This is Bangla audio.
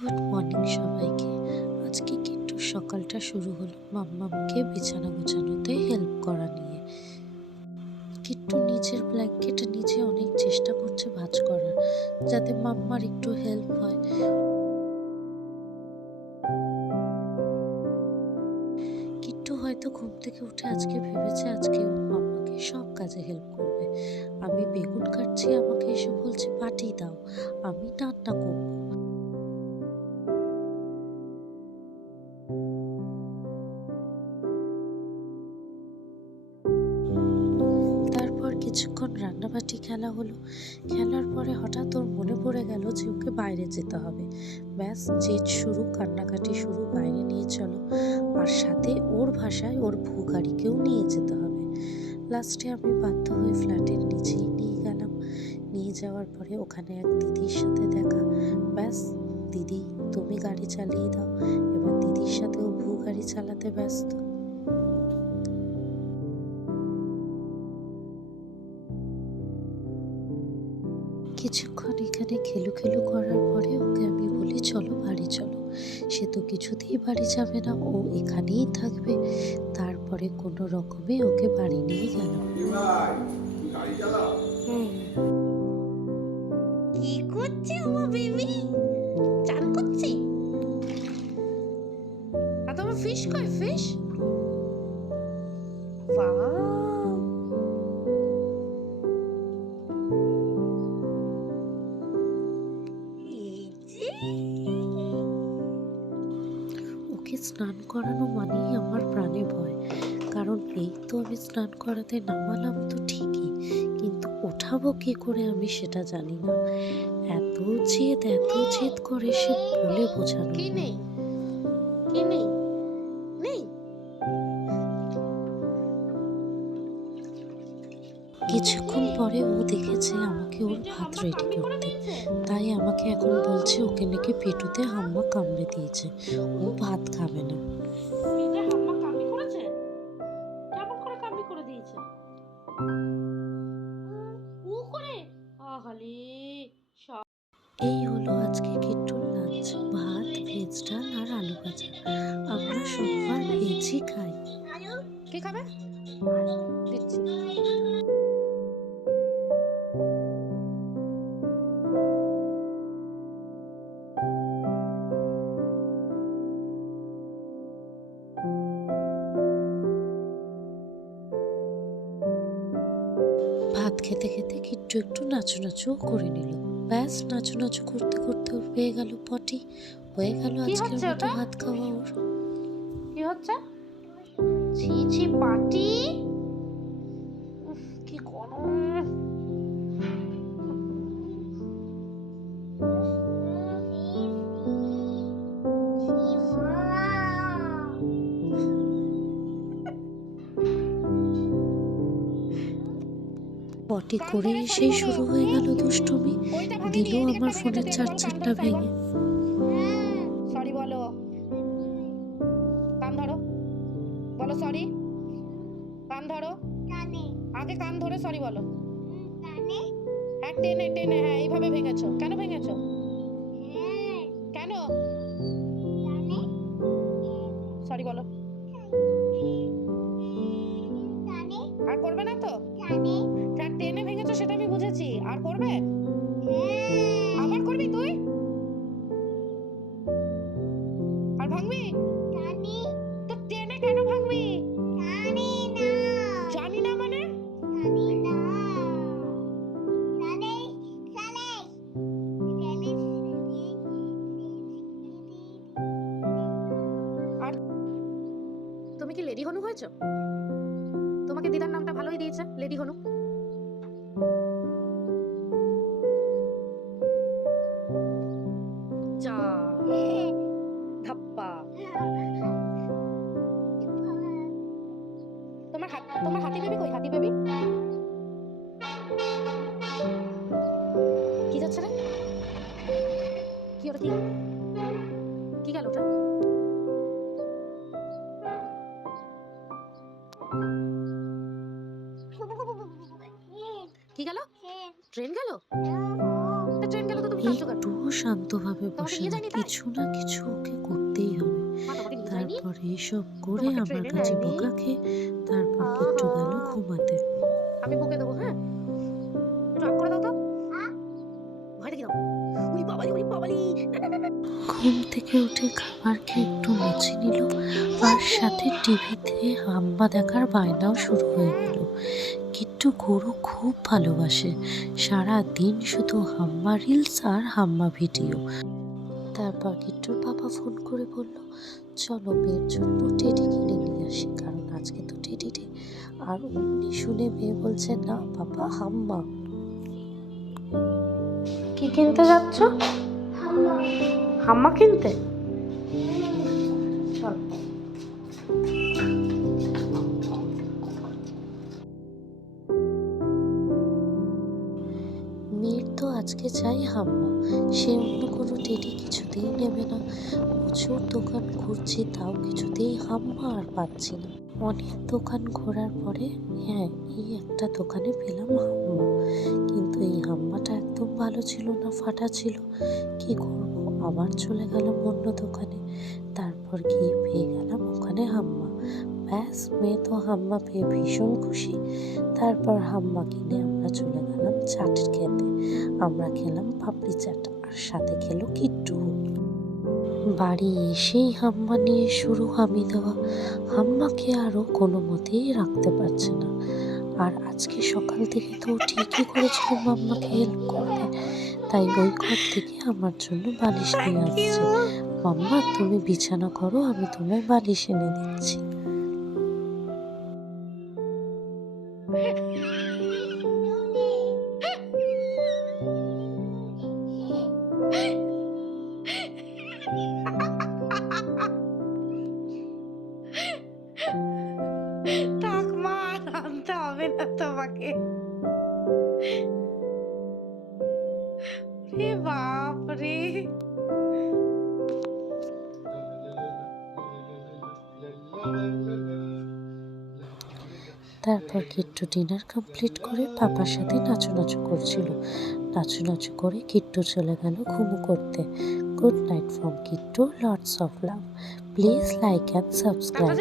গুড মর্নিং সবাইকে। আজকে কিন্তু সকালটা শুরু হলো মাম্মামকে বিছানা গোছানোতে হেল্প করা নিয়ে। কিট্টু নিজের ব্ল্যাঙ্কেট নিজে অনেক চেষ্টা করছে ভাঁজ করার, যাতে মাম্মার একটু হেল্প হয়। কিট্টু হয়তো ঘুম থেকে উঠে আজকে ভেবেছে আজকে মাম্মাকে সব কাজে হেল্প করবে। আমি বেগুন কাটছি, আমাকে এসে বলছে বাটি দাও, আমি রান্না করবো। তারপর কিছুক্ষণ রান্নাবাটি খেলা হলো। খেলার পরে হঠাৎ ওর মনে পড়ে গেল যে ওকে বাইরে যেতে হবে। ব্যাস জেদ শুরু, কান্নাকাটি শুরু, বাইরে নিয়ে চলো। আর সাথে ওর ভাষায় ওর ভুগাড়িকেও নিয়ে যেতে হবে। লাস্টে আমি বাধ্য হয়ে ফ্ল্যাটের নিচেই নিয়ে গেলাম। নিয়ে যাওয়ার পরে ওখানে এক দিদির সাথে দেখা। ব্যাস, দিদি তুমি গাড়ি চালিয়ে দাও। এবার দিদির সাথে ও ভুগাড়ি চালাতে ব্যস্ত। কিছুক্ষণ এখানে খেলু খেলু করার পরে ওকে আমি বলি চলো বাড়ি চলো। সে তো কিছুতেই বাড়ি যাবে না, ও এখানেই থাকবে। তারপরে কোনো রকমে ওকে বাড়ি নিয়ে গেল। কি করছে আমার বেবি? চান করছে? আর তোমার ফিশ কই? ফিশ? ওয়াও! এই যে ওকে স্নান করানো মানেই আমার প্রাণে ভয়। কারণ এই তো আমি স্নান করাতে নামালাম তো ঠিকই, কিন্তু ওঠাবো কি করে আমি সেটা জানি না। এত জেদ করে সে বলে বোঝানো কি যায়। নেই? কি নেই? নেই? কিছুক্ষণ পরে ও দেখেছে আমাকে ওর ভাত রেডি করতে, তাই আমাকে এখন বলছে ওকে নাকি পেটুতে হাম্মা কামড়ে দিয়েছে, ও ভাত খাবে না। পেটে হাম্মা কামড়ি করেছে? কেমন করে কামড়ি করে দিয়েছে? উ করে? আহারে! এই হলো আজকে কিট্টুর লাঞ্চ, ভাত, ভেজ ডাল আর আলু ভাজা। আমরা সোমবার ভেজই খাই। কি খাবে? দিচ্ছি। ভাত খেতে খেতে কিট্টু একটু নাচুও করে নিল। ব্যাস, নাচু করতে করতে ওর পেয়ে গেল পটি। হয়ে গেল কি আজকের হচ্ছে মতো ওটা? ভাত খাওয়া ওর। কি হচ্ছে? ছি ছি পাটি! উফ কি গরম! পটি কান করে ধরে সরি এসেই বলো। শুরু হয়ে গেল দুষ্টুমি। ওইটা দিল ভাঙেনি, এদিকটা আমার ভেঙেছো, ফোনের দিয়ে বলো কান চার্জারটা ধরে সরি বলো। ভেঙে। সরি বলো। কান ধরো। বলো সরি। কান ধরো। আগে কান ধরে সরি বলো। হ্যাঁ টেনে টেনে, হ্যাঁ এইভাবে ভেঙেছো। কেন ভেঙেছো? কেন? সরি বলো। আর করবে না তো? হ্যাঁ টেনে ভেঙেছো সেটা আমি বুঝেছি। আর করবে? আবার করবি তুই? আর ভাঙবি? তো টেনে কেন ভাঙবি? জানি না মানে? আর তুমি কি লেডি হনু হয়েছো? তোমাকে দিদার নামটা ভালোই দিয়েছে, লেডি হনু। যা ধাপ্পা। তোমার হাতি বেবি কই? হাতি বেবি কি যাচ্ছে রে? কি ওটা? কি কি গেল ওটা? কি গেল? ট্রেন গেল? তা ট্রেন গেল তো তুমি কাঁদছো কেন? একটুও শান্তভাবে তোমাকে বসে নিয়ে না, যায়নি তাই? কিছু না কিছু ওকে করতেই হবে। মা তোমাকে নিয়ে যায়নি? তারপর এইসব করে তোমাকে আমার ট্রেনে কাছে নেয়নি? বকা খেয়ে তারপর কিট্টু গেল আহা! ঘুমাতে। আমি বকে দেবো, হ্যাঁ? একটু আপ করে দাও তো। ভয় দেখিয়ে দাও। উরি বাবালি, উরি বাবালি! ঘুম থেকে উঠে খাবার খেয়ে একটু মুছে নিল, আর সাথে টিভিতে হাম্বা দেখার বায়নাও শুরু হয়ে গেল। কিট্টু গরু খুব ভালোবাসে, সারা দিন শুধু হাম্বা রিলস আর হাম্বা ভিডিও। তারপর কিট্টুর বাবা ফোন করে বলল, চলো মেয়ের জন্য টেডি কিনে নিয়ে আসি, কারণ আজকে তো টেডি ডে। আর অমনি শুনে মেয়ে বলছে, না বাবা, হাম্বা। কি কিনতে যাচ্ছ? হাম্মা কিনতে? চল। মেয়ের তো আজকে চাই হাম্বা, সে অন্য কোনো টেডি কিছুতেই নেবে না। প্রচুর দোকান ঘুরছি, তাও কিছুতেই হাম্বা আর পাচ্ছি না। অনেক দোকান ঘোরার পরে হ্যাঁ, এই একটা দোকানে পেলাম হাম্বা, কিন্তু এই হাম্বাটা একদম ভালো ছিল না, ফাটা ছিল। কি করব, আবার চলে গেলাম অন্য দোকানে। তারপর গিয়ে পেয়ে গেলাম ওখানে হাম্বা। ব্যাস, মেয়ে তো হাম্বা পেয়ে ভীষণ খুশি। তারপর হাম্বা কিনে আমরা চলে গেলাম চাট খেতে। আমরা খেলাম পাপড়ি চাট, আর সাথে খেলো কিট্টু। বাড়ি এসেই হাম্মা নিয়ে শুরু হামি দেওয়া। হাম্মাকে আরও কোনো মতেই রাখতে পারছে না। আর আজকে সকাল থেকে তো ঠিকই করেছিল মাম্মাকে হেল্প করবে, তাই ওই ঘর থেকে আমার জন্য বালিশ নিয়ে আসছে। মাম্মা, তুমি বিছানা করো, আমি তোমায় বালিশ এনে দিচ্ছি। থাক মা, আর আনতে হবে না তোমাকে। রে বাপ রে! তারপর কিট্টু ডিনার কমপ্লিট করে পাপার সাথে নাচু করছিল। নাচু করে কিট্টু চলে গেল ঘুমু করতে। Good night from Kittu, lots of love. Please like and subscribe.